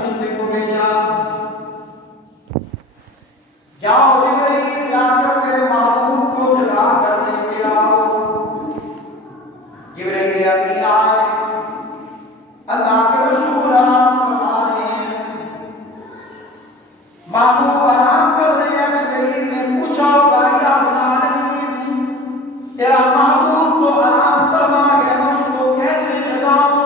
فرشتے کو بھیجا، جاؤ جبرائیل جا کر میرے محبوب کو جگا کر لے کے آؤ۔ جبرائیل امین آئے، اللہ کے رسول آرام فرما رہے ہیں، محبوب آرام کر رہے ہیں۔ جبرائیل نے پوچھا ہوگا یا رب العالمین، تیرا محبوب تو آرام فرما گیا، میں اس کو کیسے جگاؤں؟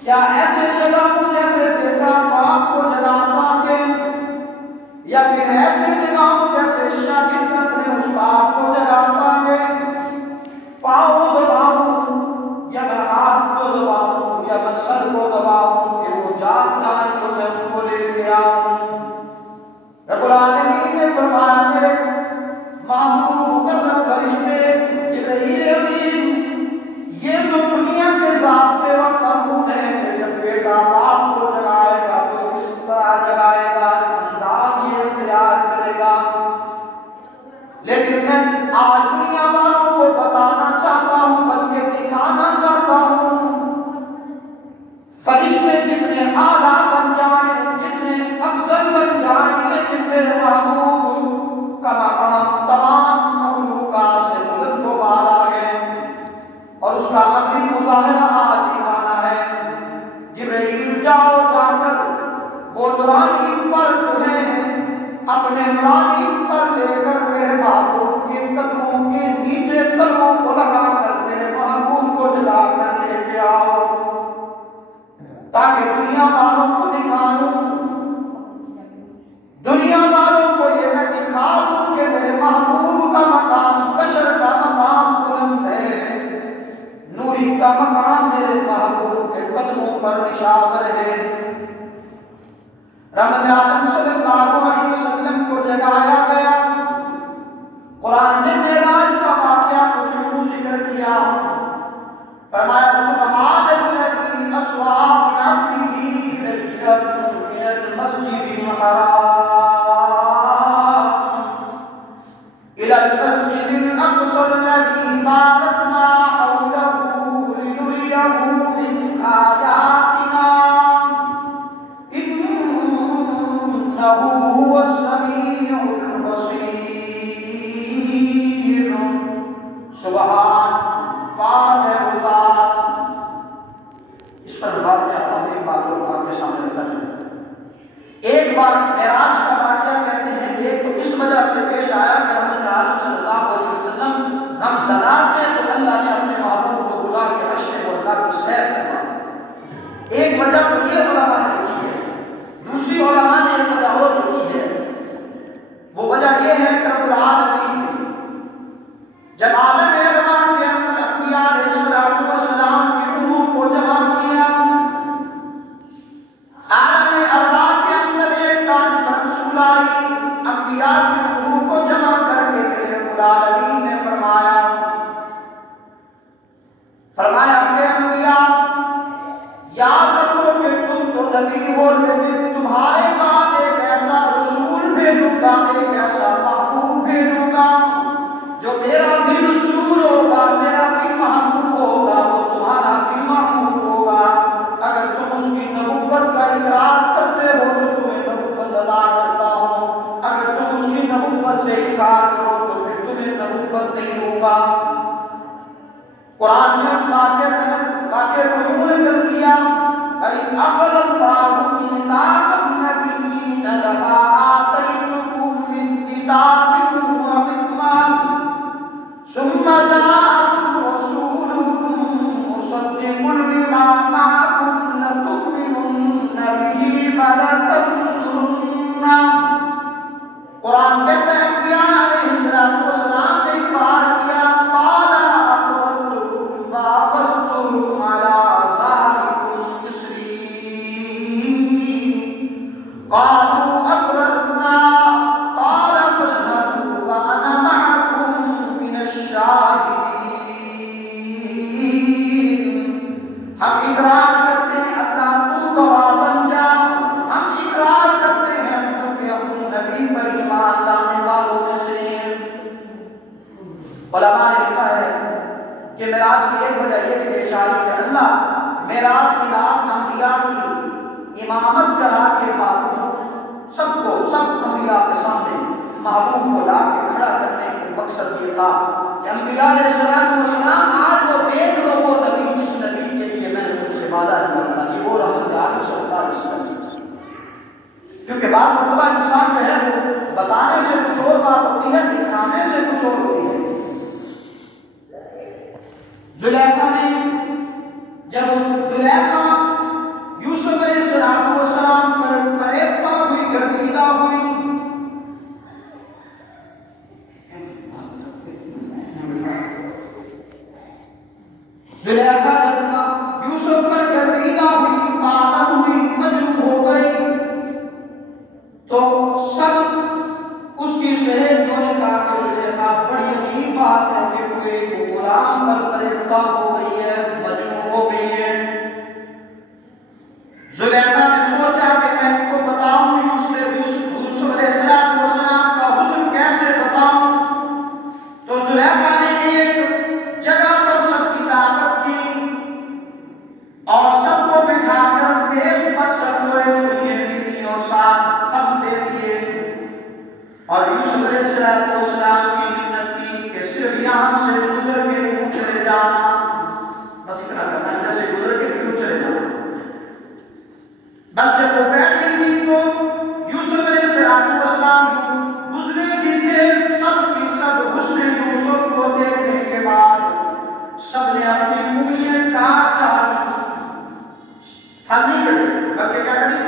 کیا ایسے جگاؤں جیسے بیٹا باپ کو جگاتا ہے، یا پھر ایسے جگاؤں جیسے شاگرد اپنے استاد کو جگاتا ہے؟ پاؤں دباؤں یا میں ہاتھ کو دباؤں یا میں سر کو دباؤں کہ وہ جاگتا ہے تو میں اس کو لے کے آؤں؟ رب العالمین نے فرمایا میرے محبوب مقرب فرشتے جبرائیل امین، یہ تو دنیا کے ضابطے و قانون ہے کہ جب بیٹا باپ کو جگائے گا تو کس طرح جگائے گا، انداز یہ اختیار کرے گا، لیکن میں آج دنیا والوں کو بتانا چاہتا ہوں بلکہ دکھانا چاہتا ہوں، فرشتے جتنے اعلیٰ بن جائیں، جتنے افضل بن جائیں، لیکن میرے محبوب کا مقام تمام مخلوقات سے بلند و بالا ہے، اور اس کا عملی مظاہرہ آج دکھانا ہے۔ جبرائیل جاؤ جا کر وہ نورانی پر جو ہے اپنے نورانی پر لے کر میرے محبوب کے قدموں کے نیچے قدموں کو لگا کر میرے محبوب کو جلا کر لے کے آؤ، تاکہ دنیا والوں کو دکھا دوں، دنیا والوں کو یہ میں دکھا دوں کہ میرے محبوب کا مقام بشر کا مقام بلند ہے، نوری کا مقام میرے محبوب کے قدموں پر نشاور ہے۔ رحمت عالم صلی اللہ علیہ وسلم کو جگایا گیا، قرآن نے معراج کا واقعہ کچھ یوں ذکر کیا، فرمایا سبحان الذی اسری بعبدہ لیلا من المسجد الحرام الی المسجد الاقصی الذی بارکنا حولہ لنریہ من آیاتنا انہ هو السمیع البصیر۔ سبحان پاک ہے وہ ذات۔ اس پر واقعہ ہم ایک بات کو آپ کے سامنے رکھنا چاہتے ہیں۔ ایک بار معراج کا واقعہ کہتے ہیں کہ ایک تو اس وجہ سے پیش آیا کہ حضرت عالم صلی اللہ علیہ وسلم ہم زراعت ہیں تو اللہ نے اپنے محبوب کو بلا کے عرش اور اللہ کی سیر کروا دی۔ ایک وجہ تو یہ علماء نے لکھی ہے، دوسری علماء نے ایک وجہ اور لکھی ہے، وہ وجہ یہ ہے کہ رب العالمین نے جب عالم ارواح کے اندر انبیاء علیہ السلام کی روحوں کو جمع کیا، عالم ارواح کے اندر ایک کانفرنس بلائی، انبیاء کی روحوں کو جمع کر کے میرے رب العالمین نے فرمایا کہ انبیاء یاد رکھو کہ تم تو نبی ہو، لیکن تمہارے بعد ایک ایسا رسول بھیجوں گا، ایک ایسا محبوب بھیجوں گا جو میرا بھی رسول ہوگا، میرا بھی محبوب ہوگا، وہ تمہارا بھی محبوب ہوگا۔ اگر تم اس کی نبوت کا اقرار کرتے ہو تو تمہیں نبوت ادا کرتا ہوں، اگر تم اس کی نبوت سے انکار کرو تو پھر تمہیں نبوت نہیں ہوگا۔ قرآن نے اس واقعے کو یوں نقل کیا، اَإِنْ أَخَذَ اللَّهُ مِيثَاقَ النَّبِيِّينَ لَمَا آتَيْتُكُم مِّن كِتَابٍ وَحِكْمَةٍ ثم جاءكم رسول مصدق لما معكم لتؤمنن به ولتنصرنه۔ قرآن کہتا ہے انبیاء علیہ السلام نے اقرار کیا، قال اقررتم واخذتم على ذلكم اصري قالوا اقررنا قال فاشهدوا وانا معكم من الشاهدين۔ ہم اقرار کرتے ہیں اللہ تو گواہ بن جا، ہم اقرار کرتے ہیں کیونکہ ہم اس نبی پر ایمان لانے والوں میں سے ہیں۔ علماء نے لکھا ہے کہ معراج کی ایک وجہ یہ کہ پیش آئی کہ اللہ معراج کی رات انبیاء کی امامت کرا کے معبود سب انبیاء کے سامنے محبوب کو لا کے کھڑا کرنے کے مقصد یہ تھا کہ انبیاء علیہ السلام آج وہ دیکھ لو وہ نبی جس نبی کے لیے میں نے تم سے وعدہ کیا تھا کہ وہ رحمت عالم صلی اللہ علیہ وسلم. کیونکہ بعض مرتبہ انسان جو ہے وہ بتانے سے کچھ اور بات ہوتی ہے، دکھانے سے کچھ اور ہوتی ہے. زلیخا نے جب زلیخا یوسف علیہ السلام پر فریفتہ ہوئی، گردیدہ ہوئی، زلیخا جب یوسف پر گردیدہ ہوئی، پاگل ہوئی، مجنون ہو گئی، تو سب اس کی سہیلیوں نے کہا کہ زلیخا بڑی عجیب بات ہے کہ کوئی غلام پر فریفتہ ہو گئی ہے، مجنون ہو گئی ہے. زلیخا نے سوچا کہ میں ان کو بتاؤں یوسف علیہ السلام کا حسن کیسے بتاؤں. تو زلیخا نے ایک جگہ پر سب کی دعوت کی اور سب کو بٹھا کر میز پر سب کو چھریاں بھی دی اور ساتھ پھل دے دیے اور یوسف علیہ السلام کی منت کی کہ صرف یہاں سے گزر کے کیوں چلے جانا، بس اتنا کرنا، ادھر سے گزر کے کیوں چلے جانا. بس جب وہ بیٹھی تھی تو یوسف علیہ السلام گزرے بھی تھے، سب کی سب حسن یوسف کو دیکھنے کے بعد سب نے اپنی انگلیاں کاٹ ڈالی. ہم نہیں کٹے بلکہ کیا کٹی؟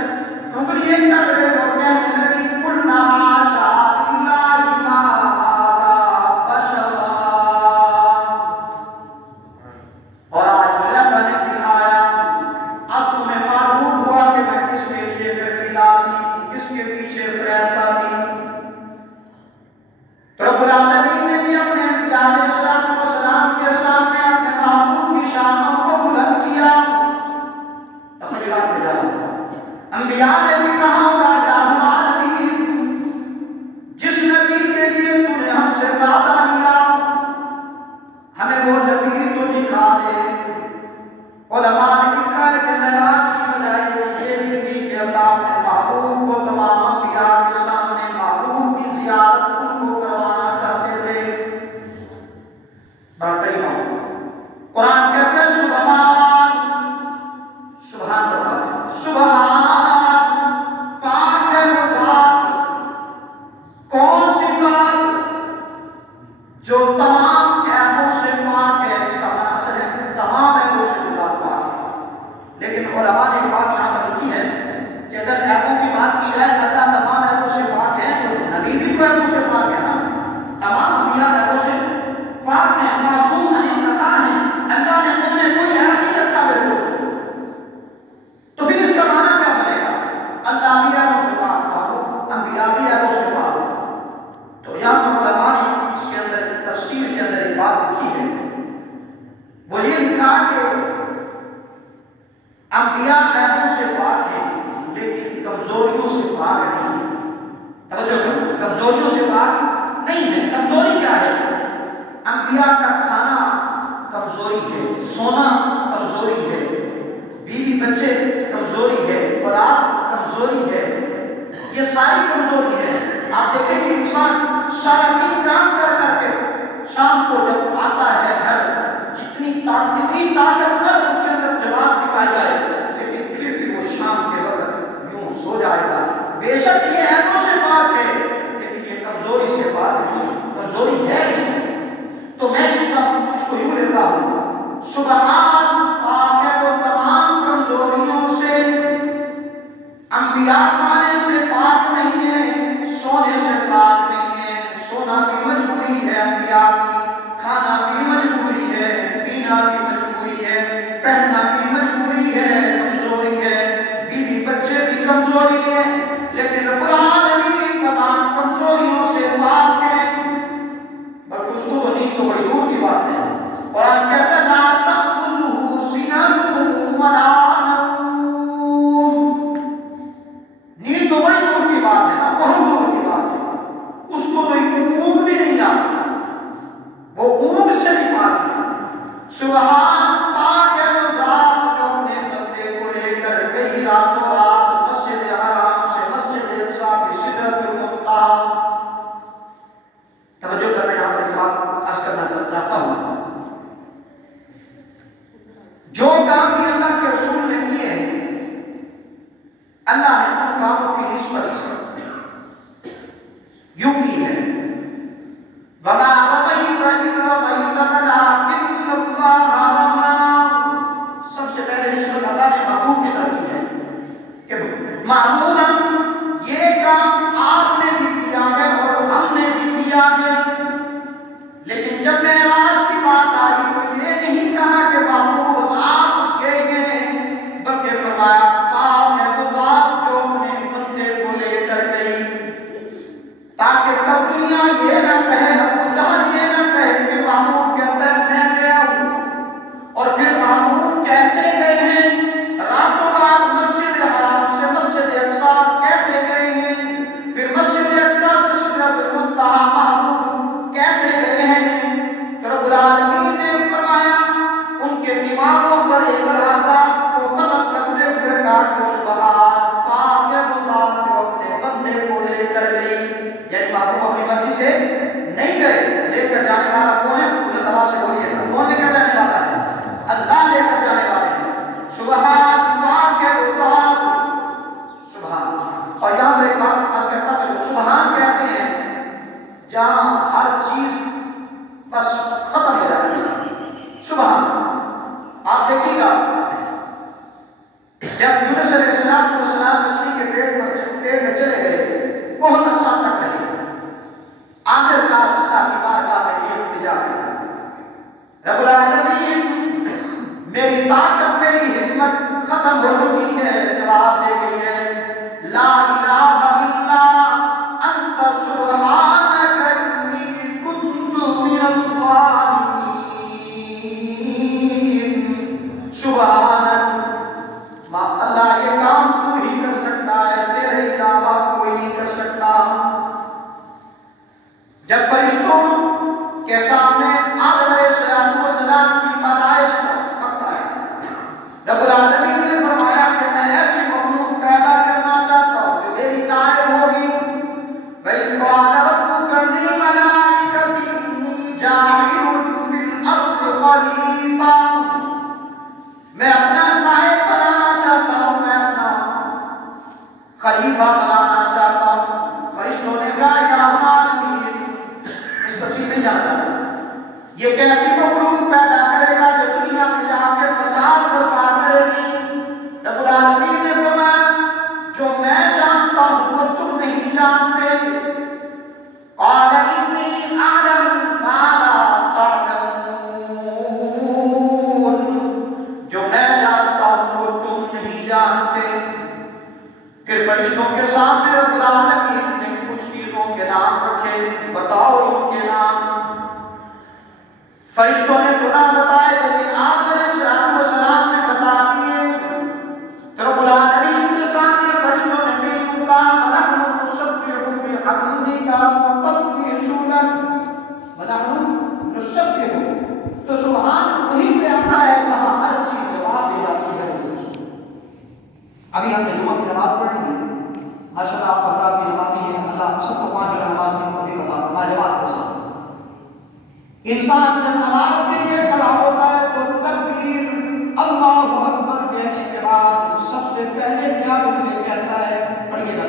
انگلیاں کٹ گئی اور کہنے لگی قلنا حاشا للہ ما ھذا بشرا. اور آج زلیخا نے دکھایا، اب تمہیں معلوم ہوا کہ میں کس کے لیے گردیدہ تھی، کس کے پیچھے فریفتہ تھی. تو رب العالمین نے بھی اپنے انبیاء علیہ السلام کے سامنے اپنے محبوب کی شانوں کو بلند کیا. تخلیقات میں جانا انبیاء نے بھی کہا ہوگا الہ العالمین، جس نبی کے لیے تو نے ہم سے وعدہ لیا ہمیں وہ نبی تو دکھا دے. علماء نے لکھا ہے کہ معراج کی وجہ یہ بھی تھی کہ اللہ اپنے محبوب کو تمام انبیاء کے سامنے محبوب کی زیارت ان کو کروانا چاہتے تھے. بہترین قرآن کہتا ہے سبحان اللہ، سبحان پاک ہے وہ ذات، کون سی ذات جو تمام عیبوں سے پاک ہے. اس کا معنی اصل ہے تمام عیبوں سے ذات پاک ہے. لیکن علماء نے بات یہاں پر لکھی ہے کہ اگر عیبوں کی بات کی جائے اللہ تمام عیبوں سے پاک ہے تو نبی بھی تو عیبوں سے پاک ہے نا. تمام انبیاء عیبوں سے پاک ہیں، معصوم ہیں، خطا ہیں. اللہ نے ان میں کوئی عیب نہیں رکھا میرے دوست. تو پھر اس کا معنی کیا بنے گا؟ اللہ بھی عیبوں سے پاک، انبیاء بھی عیبوں سے پاک. تو یہاں پر علماء نے اس کے اندر تفسیر کے اندر ایک بات لکھی ہے، وہ یہ لکھا کہ انبیاء عیبوں سے پاک ہیں لیکن کمزوریوں سے پاک نہیں ہیں. توجہ کرو، کمزوریوں سے پاک نہیں ہے. کمزوری کیا ہے؟ انبیاء کا کھانا کمزوری ہے، سونا کمزوری ہے، بیوی بچے کمزوری ہے، اولاد کمزوری ہے، یہ ساری کمزوری ہے. آپ دیکھیں کہ انسان سارا دن کام کر کر کے شام کو جب آتا ہے گھر، جتنی طاقتور اس کے اندر جواب بھی پائی جائے لیکن پھر بھی وہ شام کے وقت یوں سو جائے گا. بے شک یہ عیبوں سے پاک ہے لیکن یہ کمزوری سے پاک نہیں، کمزوری ہے اس میں. تو میں اس کو یوں لیتا ہوں، سبحان پاک ہے وہ تمام کمزوریوں سے. انبیاء کھانے سے پاک نہیں ہے، سونے سے پاک نہیں ہے. سونا بھی مجبوری ہے انبیاء کی، کھانا بھی مجبوری ہے، پینا بھی مجبوری ہے، پہننا بھی مجبوری ہے، کمزوری ہے. بیوی بچے بھی کمزوری ہے لیکن رب العالمین تمام کمزوریوں سے پاک ہے. بلکہ اس کو تو نیند تو بڑی دور کی بات ہے. قرآن کہتا ہے لا تأخذہ سنۃ ولا نوم. نیند تو بڑی دور کی بات ہے نا، بہت دور کی بات ہے. اس کو تو اونگ بھی نہیں آتی، وہ اونگ سے بھی پاک ہے. سبحان پاک ہے وہ ذات جو اپنے بندے کو لے کر گئی راتوں رات اللہ نے ان کاموں کی نسبت یوں کی ہے وَمَا رَمَيْتَ إِذْ رَمَيْتَ وَلَٰكِنَّ اللَّهَ رَمَىٰ. سب سے پہلے نسبت اللہ نے محبوب کی طرف کی ہے کہ محبوباً یہ کام آپ نے بھی کیا ہے اور ہم نے بھی کیا ہے. لیکن جب معراج کی بات آئی تو یہ نہیں کہا کہ محبوب آپ گئے ہیں، بلکہ فرمایا پاک ہے وہ ذات جو اپنے بندے کو لے کر گئی، تاکہ کل دنیا یہ نہ کہے، ابو جہل یہ نہ کہے کہ محبوب کے اندر میں گیا ہوں. اور پھر محبوب کیسے گئے ہیں؟ راتوں رات مسجد حرام سے مسجد اقصی کیسے گئے ہیں؟ پھر مسجد اقصی سے سدرۃ المنتہی محبوب کیسے گئے ہیں؟ تو رب العالمین نے فرمایا ان کے دماغوں پر ایک آزاد کو ختم کرتے ہوئے کہا کہ سبحان پاک ہے وہ ذات جو اپنے بندے کو لے کر گئی. یعنی محبوب اپنی مرضی سے نہیں گئے، لے کر جانے والا کون ہے؟ بلند آواز سے بولیے گا، کون لے کر جانے والا ہے؟ اللہ لے کر جانے والے ہیں. سبحان پاک ہے وہ ذات. سبحان. اور یہاں پر ایک بات عرض کرتا چلو، سبحان کہتے ہیں جہاں ہر چیز بس ختم ہو جاتی ہے. سبحان. آپ دیکھیے گا جب یونس علیہ السلام مچھلی کے پیٹ میں چلے گئے، بہت عرصہ تک رہے، آخر کار اللہ کی بارگاہ میں یہ التجا کی، رب العالمین میری طاقت میری ہمت ختم ہو چکی ہے. جواب دے گئی ہے لا الہ الا انت سبحانک انی کنت من الظالمین. سبحانک اللہ یہ کام تو ہی کر سکتا ہے، تیرے علاوہ کوئی نہیں کر سکتا. جب فرشتوں کے سامنے آدم علیہ السلام کی پیدائش کا وقت آیا، رب العالمین نے فرمایا کہ میں ایسی مخلوق پیدا کرنا چاہتا ہوں جو میری نائب ہوگی. وَإِذْ قَالَ رَبُّكَ لِلْمَلَائِكَةِ إِنِّي جَاعِلٌ فِي الْأَرْضِ خَلِيفَةً. میں اپنا نائب بنانا چاہتا ہوں، میں اپنا خلیفہ بنانا چاہتا ہوں. فرشتوں نے کہا یا معلوم اس تفصیل میں جاتا ہے، یہ کیسی مخلوق پیدا کرے گا جو دنیا میں جا کے فساد برپا کرے گی؟ رب العالمین نے فرمایا جو میں جانتا ہوں وہ تم نہیں جانتے. قال انی اعلم ما لا تعلمون. جو میں جانتا ہوں وہ تم نہیں جانتے. پھر فرشتوں کے سامنے رب العالمین نے کچھ چیزوں کے نام رکھے، بتاؤ ان کے نام. فرشتوں نے تو نام بتائے لیکن آدم علیہ السلام نے بتا دیے. تو رب العالمین کے سامنے فرشتوں نے بھی کہا وَنَحْنُ نُسَبِّحُ بِحَمْدِكَ وَنُقَدِّسُ لَكَ. وَنَحْنُ نُسَبِّحُ، تو سبحان وہی پہ آتا ہے کہاں ہر چیز جواب دے جاتی ہے. ابھی ہم نے جمعہ کی نماز پڑھی ہے، اصل آپ حضرات کی نمازی ہیں، اللہ سب کو 5 وقت نماز کی توفیق عطا فرمائے جماعت کے ساتھ. انسان جب نماز کے لیے کھڑا ہوتا ہے تو تکبیر اللہ اکبر کہنے کے بعد سب سے پہلے کیا بولنے کہتا ہے؟ پڑھیے گا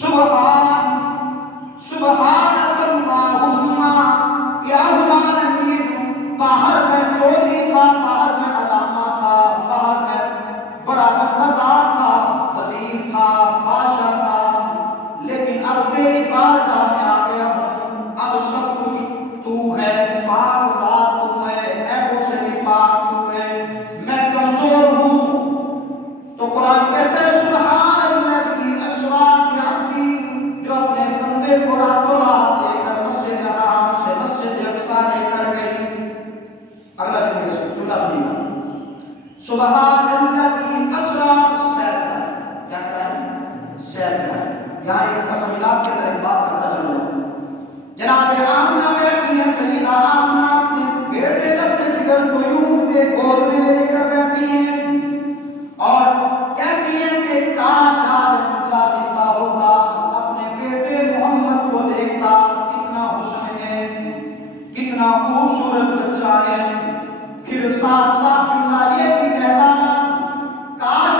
سبحان سبحانک اللہم یا العالمین. باہر میں چوری تھا، باہر میں علامہ تھا، باہر میں بڑا نمبردار تھا، وزیر تھا، بادشاہ تھا، لیکن اب تیری بارگاہ میں آ گیا ہوں. اب سب کچھ تو ہے، پاک ذات تو ہے، عیبوں سے بھی پاک تو ہے، میں کمزور ہوں. تو قرآن کہتا ہے سبحان الذی اسریٰ بعبدہ، جو اپنے بندے کو راتوں رات لے کر مسجد حرام سے مسجد اقصی لے کر گئی. اگلا جملہ سنیے، سبحان الذی اسریٰ سیر کر. کیا کر رہا ہے؟ سیر کر. یہاں ایک تفصیلات کے اندر ایک بات کرتا چلو. جناب آمنہ بیٹھی ہے، سیدہ آمنہ اپنے بیٹے لفظ جگر کو یوں کے گود میں لے کر بیٹھی ہیں اور کہتی ہیں کہ کاش حضرت اللہ زندہ ہوتا، اپنے بیٹے محمد کو دیکھتا، کتنا حسن ہے، کتنا خوبصورت بچہ ہے. پھر ساتھ ساتھ جملہ یہ بھی کہتا نا کاش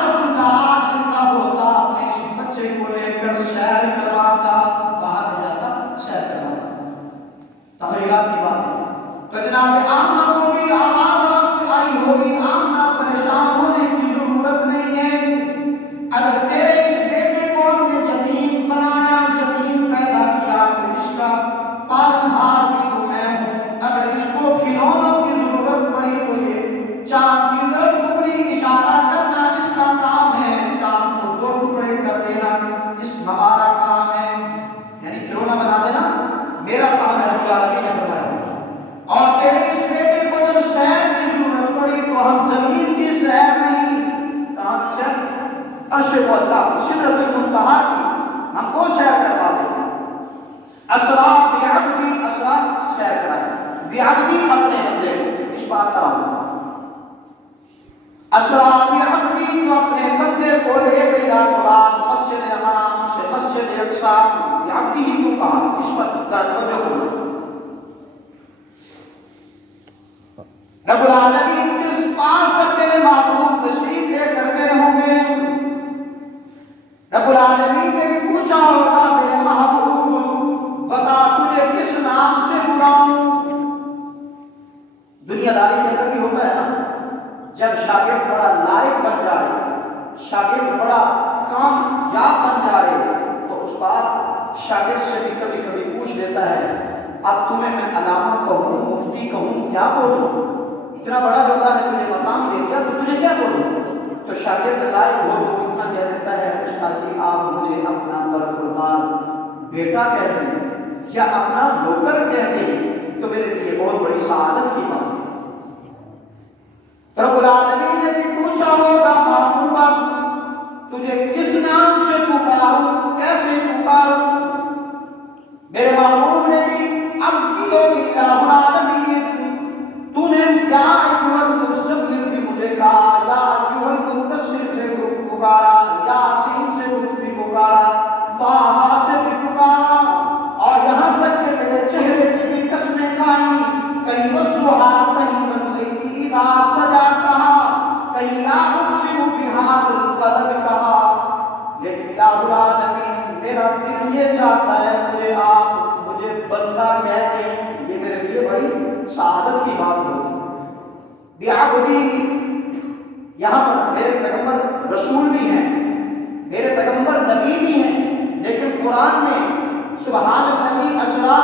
اگر تیرے اس بیٹے کو ہم نے یتیم بنایا، یتیم پیدا کیا، تو اس کا پالنہار بھی تو میں ہوں۔ اگر اس کو کھلونوں کی ضرورت پڑی تو یہ چاند کی طرف انگلی اشارہ کرنا اس کا کام ہے، چاند کو 2 ٹکڑے کر دینا اس ہمارا کام ہے، یعنی کھلونا بنا دینا میرا کام ہے، رب العالمین نے فرمایا۔ اور تیرے اس بیٹے کو جب سیر کی ضرورت پڑی تو ہم زمین کی سیر نہیں، کہاں کی سیر؟ عرش اللہ کی، سدرۃ المنتہا کی، ہم کو سیر کروا دیں۔ اسرا بعبدی، اسرا سیر کرائے، بعبدی اپنے بندے کو، اس بات کا اسرا بعبدی جو اپنے بندے کو لے گئی رات رات مسجد حرام سے مسجد اقصی، بعبدی ہی کیوں کہا؟ اس پر توجہ کرو۔ رب العالمین کس پاس پر میرے محبوب تشریف لے کر گئے ہوں گے؟ رب العالمین نے بھی پوچھا ہوگا میرے محبوب بتا تجھے کس نام سے بلاؤں؟ دنیا داری کے اندر بھی ہوتا ہے نا، جب شاگرد بڑا لائق بن جائے، شاگرد بڑا کامیاب بن جائے، تو استاد شاگرد سے بھی کبھی کبھی پوچھ لیتا ہے اب تمہیں میں علامہ کہوں، مفتی کہوں، کیا بولوں؟ اتنا بڑا جو اللہ نے تجھے مقام دے دیا تو تجھے کیا بولوں؟ تو شاگرد لائق ہو تو اتنا کہہ دیتا ہے استاد جی آپ مجھے اپنا برخوردار بیٹا کہہ دیں یا اپنا نوکر کہہ دیں تو میرے لیے بہت بڑی سعادت کی بات ہے۔ رب العالمین نے بھی پوچھا ہوگا محبوبہ تجھے کس نام سے پکاروں، کیسے پکاروں؟ میرے محبوب نے بھی عرض کی ہوگی الہ العالمین تو نے یا ایھا المزمل بھی مجھے کہا، یا ایھا المدثر سے پکارا، یاسین سے بھی پکارا، طٰہٰ سے بھی پکارا، اور یہاں تک کہ میرے چہرے کی بھی قسمیں کھائیں، کہیں والضحیٰ کہیں واللیل اذا سجا کہا، کہیں لا اقسم بہذا البلد کہا، لیکن الہ العالمین میرا دل یہ چاہتا ہے مجھے بندہ کہہ دیں، یہ میرے لیے بڑی سعادت کی بات ہوگی۔ بعبدی، یہاں پر میرے پیغمبر رسول بھی ہیں، میرے پیغمبر نبی بھی ہیں، لیکن قرآن نے سبحان الذی اسریٰ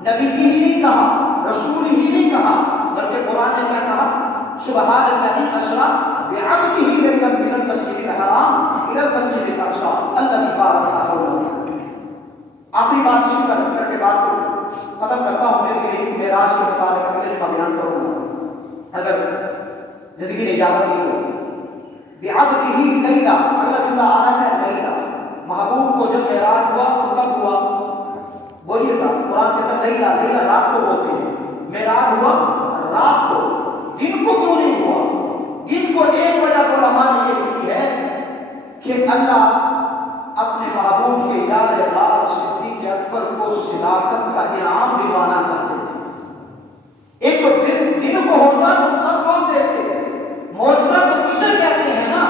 نبی ہی نہیں کہا، رسول ہی نہیں کہا، بلکہ قرآن نے کیا کہا؟ سبحان الذی اسریٰ بعبدہ لیلا من المسجد الحرام الی المسجد الاقصی الذی بارکنا حولہ۔ آخری بات اسی پر کر کے بات کو ختم کرتا ہوں، پھر میری معراج کے متعلق اگلے کا بیان کروں گا اگر زندگی نے اجازت دی تو۔ بعبدہ لیلا، اللہ جل آ ہے لیلا، محبوب کو جب معراج ہوا تو کب ہوا؟ بولیے گا، قرآن کہتا ہے لیلا، لیلا رات کو بولتے ہیں، معراج ہوا رات کو، دن کو کیوں نہیں ہوا؟ دن کو ایک وجہ علماء نے یہ لکھی ہے کہ اللہ اپنے محبوب کے یار غار صدیق اکبر کو صداقت کا انعام دلوانا چاہتے تھے۔ ایک تو دن کو ہوتا تو سب کون دیکھتے، معجزہ تو اسے کہتے ہیں نا،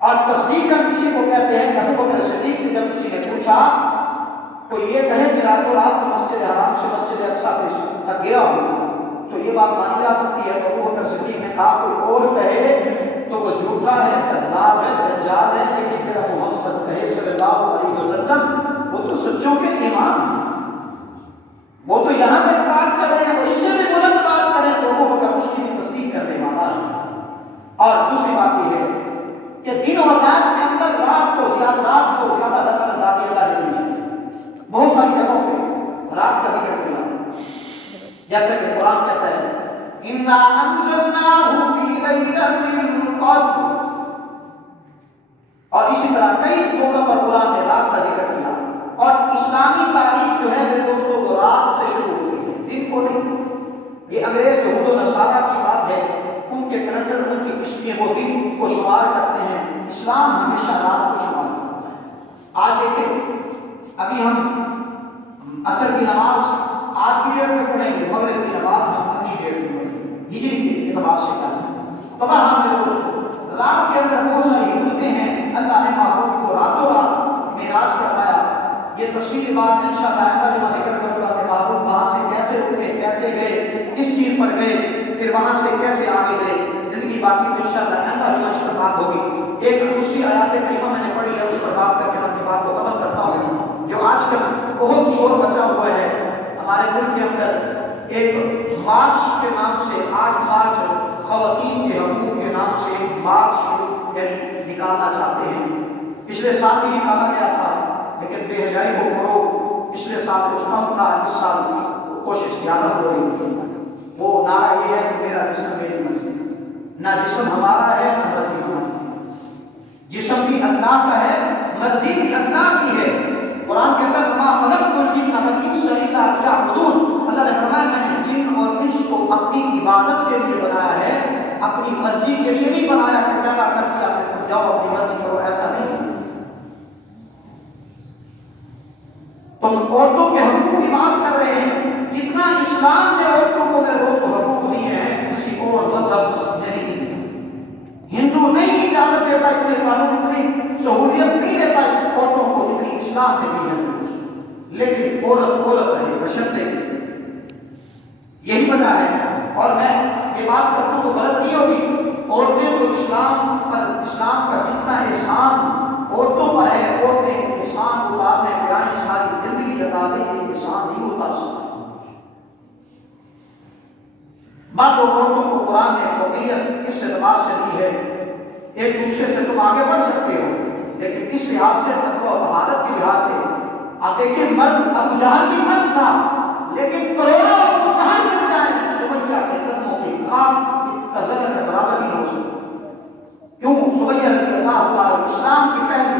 اور تصدیق کا کسی کو کہتے ہیں۔ ابو بکر صدیق سے جب کسی نے پوچھا تو یہ کہے کہ راتوں رات مسجد حرام سے مسجد اقصی تک گیا ہوں تو یہ بات مانی جا سکتی ہے۔ تو ابو بکر صدیق نے کہا کوئی اور کہے تو وہ جھوٹا ہے، کذاب ہے، دجال ہے، لیکن میرا محمد کہے صلی اللہ علیہ وسلم وہ تو سچوں کے ایمان ہیں، وہ تو یہاں پہ بات کر رہے ہیں، وہ اس سے بھی بلند بات کریں تو ابو بکر اس کی بھی تصدیق کرنے والا ہے۔ اور دوسری بات یہ ہے کہ دن اور رات کے اندر رات کو زیادہ دخل اندازی اللہ نے دی ہے۔ بہت ساری جگہوں پہ رات کا ذکر کیا، جیسا کہ قرآن کہتا ہے اِنَّا أَنزَلْنَاهُ فِي لَيْلَةِ الْقَدْرِ، اور اسی طرح کئی موقع پر قرآن نے رات کا ذکر کیا۔ اور اسلامی تاریخ جو ہے میرے دوستوں وہ رات سے شروع ہوتی ہے، دن کو نہیں۔ یہ انگریز یہود و نصارہ کی بات ہے، ان کے کیلنڈر ان کی اس میں وہ دن کو شمار کرتے ہیں، اسلام ہمیشہ رات کو شمار کرتا ہے۔ آج دیکھیں ابھی ہم عصر کی نماز آج کی ڈیٹ میں پڑھیں گے، مغرب کی نماز ہم اپنی ڈیٹ میں پڑھیں گے، ہجری کے اعتبار سے کریں۔ تو ہم میرے دوستوں رات کے اندر بہت ساری حکمتیں ہیں، اللہ نے محبوب کو راتوں رات معراج کروایا۔ یہ تفصیلی بات انشاءاللہ آئندہ جو ذکر کروں گا کہ محبوب وہاں سے کیسے اٹھے، کیسے گئے، کس چیز پر گئے، پھر وہاں سے کیسے آگے گئے، زندگی باقی تو انشاءاللہ آئندہ جو بات ہوگی۔ ایک دوسری آیات کریمہ میں نے پڑھی ہے، اس پر بات کر کے اپنی بات کو ختم کرتا ہوں۔ جو آج کل بہت شور مچا ہوا ہے ہمارے ملک کے اندر، ایک مارچ کے نام سے، 8 مارچ خواتین کے حقوق کے نام سے ایک مارچ یعنی نکالنا چاہتے ہیں۔ پچھلے سال بھی نکالا گیا تھا لیکن بے حیائی کو فروغ پچھلے سال کچھ کم تھا، اس سال کوشش زیادہ ہو رہی تھی۔ وہ نعرہ یہ ہے کہ میرا جسم میری مرضی، نہ جسم ہمارا ہے نہ مرضی ہماری، جسم بھی اللہ کا ہے، مرضی بھی اللہ کی ہے۔ قرآن کے اندر اللہ نے فرمایا میں نے جن اور انس کو اپنی عبادت کے لیے بنایا ہے، اپنی مرضی کے لیے نہیں بنایا کہ پیدا کر دیا کہ جاؤ اپنی مرضی کرو، ایسا نہیں۔ تم عورتوں کے حقوق کی بات کر رہے ہیں، جتنا اسلام نے عورتوں کو حقوق دیے ہیں کسی اور مذہب نے نہیں دیے۔ ہندو نہیں اجازت دیتا، اتنے قانون اتنی سہولیت نہیں دیتا اس عورتوں کو جتنی اسلام نے دی ہے، لیکن عورت رہے بشرطے کی، یہی وجہ ہے۔ اور میں یہ بات کرتا ہوں تو غلط نہیں ہوگی، عورتیں تو اسلام کا جتنا احسان عورتوں پر ہے، عورتیں احسان اتارنے پہ آئیں، ساری زندگی جتا دیں، یہ احسان نہیں اتار سکتا۔ مرد و عورتوں کو قرآن نے فوقیت اس اعتبار سے دی ہے، ایک دوسرے سے تم آگے بڑھ سکتے ہو، لیکن اس لحاظ سے تقویٰ و بہادت کے لحاظ سے آپ دیکھیں، مرد ابو جہل بھی مرد تھا، لیکن کروڑوں ابو جہل مل جائیں سمیہ کے قدموں کی خاک کا ذرہ کے برابر نہیں ہو سکتا۔ کیوں؟ سمیہ رضی اللہ تعالیٰ اسلام کی پہلی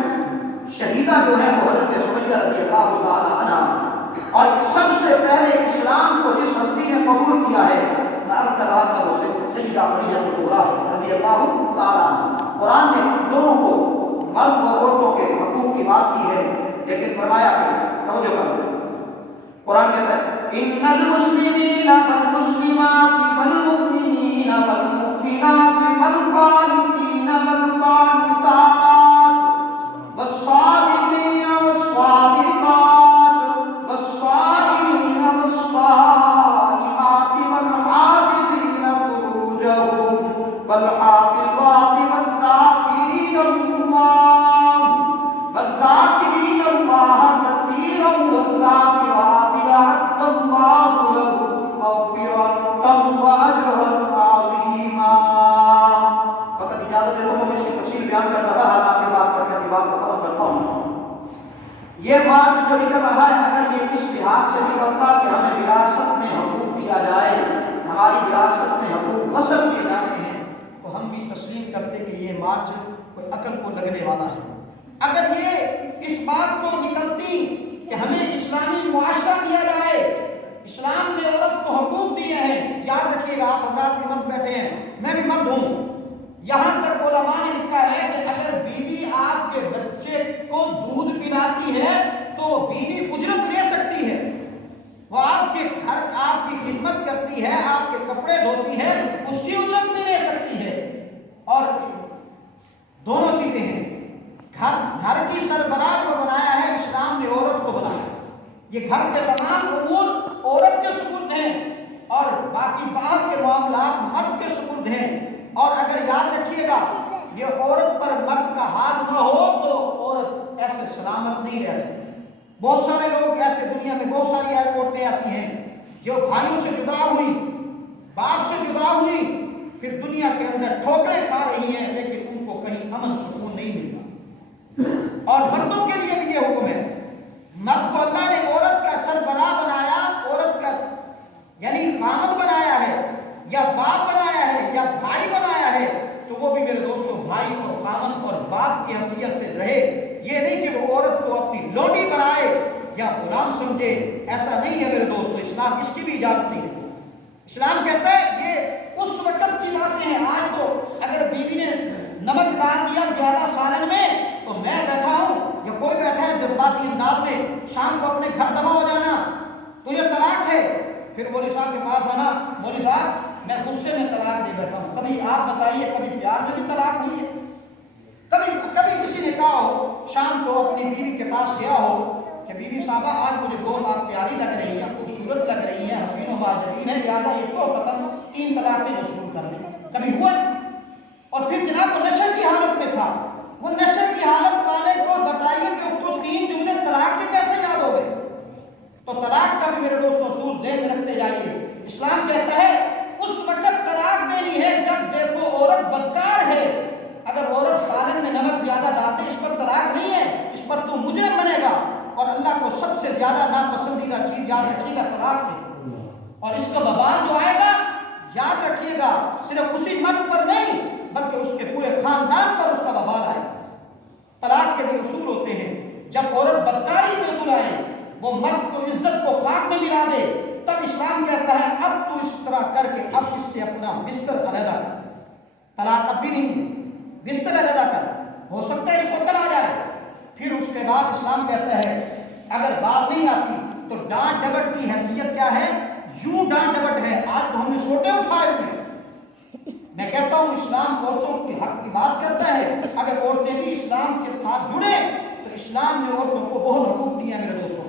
شہیدہ جو ہے وہ حضرت سمیہ رضی اللہ تعالیٰ عنہ، اور سب سے پہلے اسلام کو جس ہستی نے قبول کیا ہے سیدہ خدیجہ رضی اللہ تعالیٰ عنہ۔ قرآن نے دونوں کو، مرد اور عورتوں کے حقوق کی بات کی ہے، لیکن فرمایا کہ توجہ کرو، قرآن کے اندر ان المسلمین والمسلمات والمؤمنین والمؤمنات والقانتین والقانتات والصادقین والصادقات والصائمین والصائمات والحافظین فروجهم والحافظات والذاکرین اللہ كثيرا والذاكرات أعد الله لهم مغفرة وأجرا عظيما۔ فقط اجازت دے تو میں اس کی تفصیل بیان کرتا رہا، آخر بات کر کے بات کو ختم کرتا ہوں۔ یہ بات جو نکل رہا ہے، اگر یہ اس لحاظ سے نکلتا کہ ہمیں وراثت میں حقوق دیا جائے، ہماری وراثت میں حقوق غصب کیے جاتے ہیں، تو ہم بھی تسلیم کرتے کہ یہ مارچ کوئی عقل کو لگنے والا ہے۔ اگر یہ اس بات کو نکلتی کہ ہمیں اسلامی معاشرہ دیا جائے، اسلام نے عورت کو حقوق دیے ہیں، یاد رکھیے گا آپ حضرات بھی مرد بیٹھے ہیں، میں بھی مرد ہوں، یہاں تک علماء نے لکھا ہے کہ اگر بیوی آپ کے بچے کو دودھ پلاتی ہے تو بیوی اجرت لے سکتی ہے، وہ آپ کے گھر آپ کی خدمت کرتی ہے، آپ کے کپڑے دھوتی ہے، اس کی اجرت بھی لے سکتی ہے۔ اور دونوں چیزیں ہیں، گھر کی سربراہ جو بنایا ہے اسلام نے عورت کو بنایا، یہ گھر کے تمام امور عورت کے سپرد ہیں، اور باقی باہر کے معاملات مرد کے سپرد ہیں۔ اور اگر یاد رکھیے گا یہ عورت پر مرد کا ہاتھ نہ ہو تو عورت ایسے سلامت نہیں رہ سکتی۔ بہت سارے لوگ ایسے دنیا میں، بہت ساری عورتیں ایسی ہیں جو بھائیوں سے جدا ہوئی، باپ سے جدا ہوئی، پھر دنیا کے اندر ٹھوکریں کھا رہی ہیں، لیکن ان کو کہیں امن سکون نہیں ملتا۔ اور مردوں کے لیے بھی یہ حکم ہے، مرد کو اللہ نے عورت کا سربراہ بنایا، عورت کا یعنی خامد بنایا ہے، یا باپ بنایا ہے، یا بھائی بنایا ہے، تو وہ بھی میرے دوستوں بھائی اور خامد اور باپ کی حیثیت سے رہے۔ یہ نہیں کہ وہ عورت کو اپنی لونڈی بنائے یا غلام سمجھے، ایسا نہیں ہے میرے دوستوں، اسلام اس کی بھی اجازت نہیں ہے۔ اسلام کہتا ہے یہ اس وقت کی باتیں ہیں، آج تو اگر بیوی نے نمک ڈال دیا زیادہ سالن میں تو میں بیٹھا ہوں یا کوئی بیٹھا ہے جذباتی انداز میں، شام کو اپنے گھر دفع ہو جانا تو یہ طلاق ہے، پھر مولوی صاحب کے پاس آنا، مولوی صاحب میں غصے میں طلاق دے بیٹھا ہوں۔ کبھی آپ بتائیے کبھی پیار میں بھی طلاق ہوئی ہے؟ کبھی کسی نے کہا ہو شام کو اپنی بیوی کے پاس گیا ہو کہ بیوی صاحبہ آج مجھے دو آپ پیاری لگ رہی ہیں، خوبصورت لگ رہی ہیں، حسین و معجبین ہے، لہٰذا یہ تو ختم 3 طلاقیں وصول کر لیں، کبھی ہوا ہے؟ اور پھر جناب وہ نشے کی حالت میں تھا، زیادہ ڈانٹے اس پر طلاق نہیں ہے، اس پر تو مجرم بنے گا، اور اللہ کو سب سے زیادہ ناپسندیدہ چیز یاد رکھیے گا طلاق ہے، اور اس کا وبال جو آئے گا یاد رکھیے گا صرف اسی مرد پر نہیں بلکہ اس کے پورے خاندان پر اس کا وبال آئے گا۔ طلاق کے بھی اصول ہوتے ہیں، جب عورت بدکاری میں تلائے، وہ مرد کو عزت کو خاک میں ملا دے، تب اسلام کہتا ہے اب تو اس طرح کر کے اب اس سے اپنا بستر علیحدہ کر۔ طلاق اب بھی نہیں ہے، بستر علیحدہ کر، ہو سکتا ہے اس کو کل آ جائے، پھر اس کے بعد اسلام کہتا ہے اگر بات نہیں آتی تو ڈانٹ ڈپٹ کی حیثیت کیا ہے؟ یوں ڈانٹ ڈپٹ ہے، آج تو ہم نے سوٹے اٹھائے ہوئے۔ میں کہتا ہوں اسلام عورتوں کی حق کی بات کرتا ہے، اگر عورتیں بھی اسلام کے ساتھ جڑیں تو اسلام نے عورتوں کو بہت حقوق دیا میرے دوستوں۔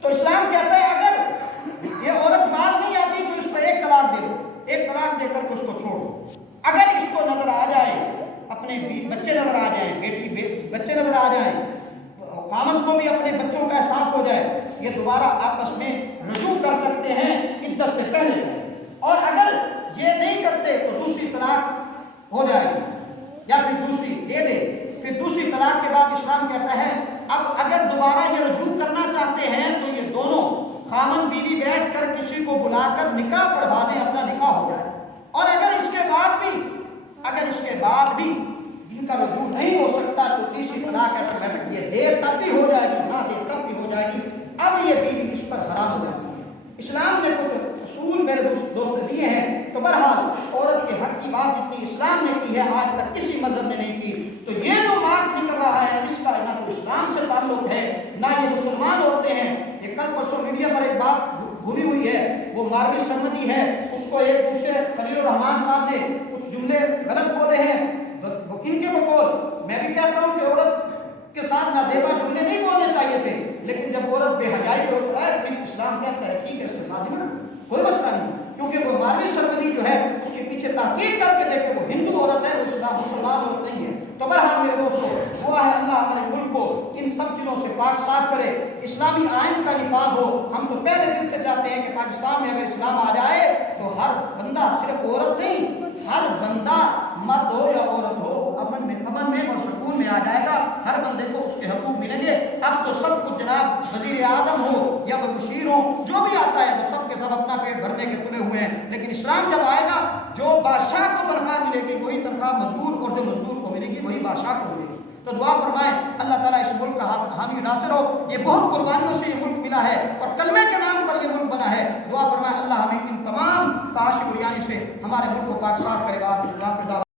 تو اسلام کہتا ہے اگر یہ عورت باز نہیں آتی تو اس کو ایک طلاق دے دو، ایک طلاق دے کر کے اس کو چھوڑو۔ اگر اس کو نظر آ جائے، اپنے بچے نظر آ جائیں، بچے نظر آ جائیں، خامن کو بھی اپنے بچوں کا احساس ہو جائے، یہ دوبارہ آپس میں رجوع کر سکتے ہیں عدت سے پہلے، اور اگر یہ نہیں کرتے تو دوسری طلاق ہو جائے گی یا پھر دوسری دے دے۔ پھر دوسری طلاق کے بعد اسلام کہتا ہے اب اگر دوبارہ یہ رجوع کرنا چاہتے ہیں تو یہ دونوں خامن بیوی بیٹھ کر کسی کو بلا کر نکاح پڑھوا دیں، اپنا نکاح ہو جائے۔ اور اگر اس کے بعد بھی ان کا رجوع نہیں ہو سکتا تو تیسری طلاق ہے، یہ دیر تب بھی ہو جائے گی، نہ دیر تب بھی ہو جائے گی، اب یہ بیوی اس پر حرام ہو جاتی ہے۔ اسلام نے کچھ اصول میرے دوست دیے ہیں، تو بہرحال عورت کے حق کی بات جتنی اسلام نے کی ہے آج تک کسی مذہب نے نہیں کی۔ تو یہ جو مارچ نکل رہا ہے اس کا نہ تو اسلام سے تعلق ہے نہ یہ مسلمان ہوتے ہیں۔ یہ کل پرسوں میڈیا پر ایک بات گھومی ہوئی ہے، وہ ماروی سرمدی ہے، اس کو ایک دوسرے خلیل الرحمان صاحب نے کچھ جملے غلط بولے ہیں، ان کے بقول میں بھی کہتا ہوں کہ عورت کے ساتھ نازیبا جملے نہیں بولنے چاہیے تھے، لیکن جب عورت بے حیائی پر اترائے پھر اسلام کہتا ہے ٹھیک ہے اس کے ساتھ نہیں، کوئی مسئلہ نہیں، کیونکہ وہ ماروی سرمدی جو ہے اس کے پیچھے تحقیق کر کے دیکھے وہ ہندو عورت ہے، وہ اسلام مسلمان عورت نہیں ہے۔ تو بہرحال میرے دوستوں دعا ہے اللہ ہمارے ملک کو ان سب چیزوں سے پاک صاف کرے، اسلامی آئین کا نفاذ ہو۔ ہم تو پہلے دن سے چاہتے ہیں کہ پاکستان میں اگر اسلام آ جائے تو ہر بندہ، صرف عورت نہیں، ہر بندہ مرد ہو یا عورت ہو امن میں اور سکون میں آ جائے گا، ہر بندے کو اس کے حقوق ملیں گے۔ اب تو سب کچھ جناب وزیر اعظم ہو یا وہ مشیر ہو، جو بھی آتا ہے وہ سب کے سب اپنا پیٹ بھرنے کے تلے ہوئے ہیں، لیکن اسلام جب آئے گا جو بادشاہ کو تنخواہ ملے گی وہی تنخواہ مزدور، اور جو مزدور کو ملے گی وہی بادشاہ کو ملے گی۔ تو دعا فرمائیں اللہ تعالیٰ اس ملک کا حامی ناصر ہو۔ یہ بہت قربانیوں سے یہ ملک ملا ہے اور کلمے کے نام پر یہ ملک بنا ہے۔ دعا فرمائیں اللہ ہمیں ان تمام فحش بریانی سے ہمارے ملک کو پاک صاف کرے۔